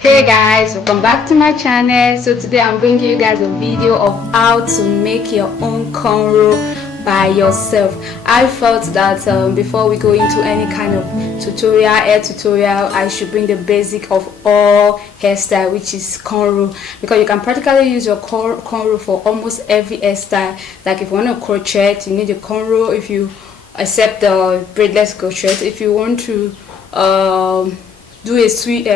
Hey guys, welcome back to my channel. So today I'm bringing you guys a video of how to make your own cornrow by yourself. I felt that before we go into any kind of hair tutorial, I should bring the basic of all hairstyle, which is cornrow, because you can practically use your cornrow for almost every hairstyle. Like if you want to crochet, you need a cornrow. If you accept the braidless crochet, if you want to do a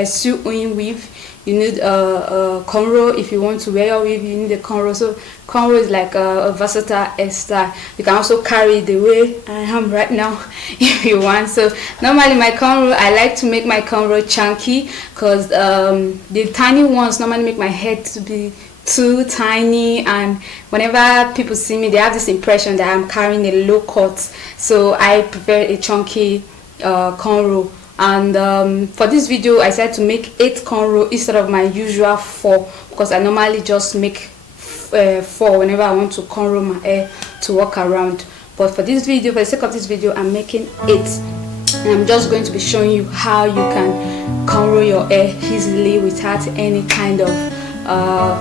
sew-in weave, you need a cornrow. If you want to wear your weave, you need a cornrow. So cornrow is like a versatile hairstyle. You can also carry it the way I am right now if you want. So normally my cornrow, I like to make my cornrow chunky, because the tiny ones normally make my head to be too tiny, and whenever people see me, they have this impression that I'm carrying a low cut. So I prefer a chunky cornrow. And for this video I decided to make 8 cornrow instead of my usual 4, because I normally just make 4 whenever I want to cornrow my hair to walk around. But for this video, for the sake of this video, I'm making 8, and I'm just going to be showing you how you can cornrow your hair easily without any kind of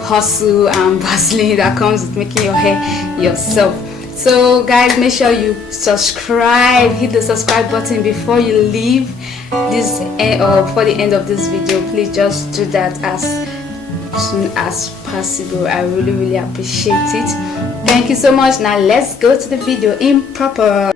hustle and bustling that comes with making your hair yourself. So guys, make sure you subscribe, hit the subscribe button before you leave this or before the end of this video. Please just do that as soon as possible. I really appreciate it. Thank you so much. Now let's go to the video in proper.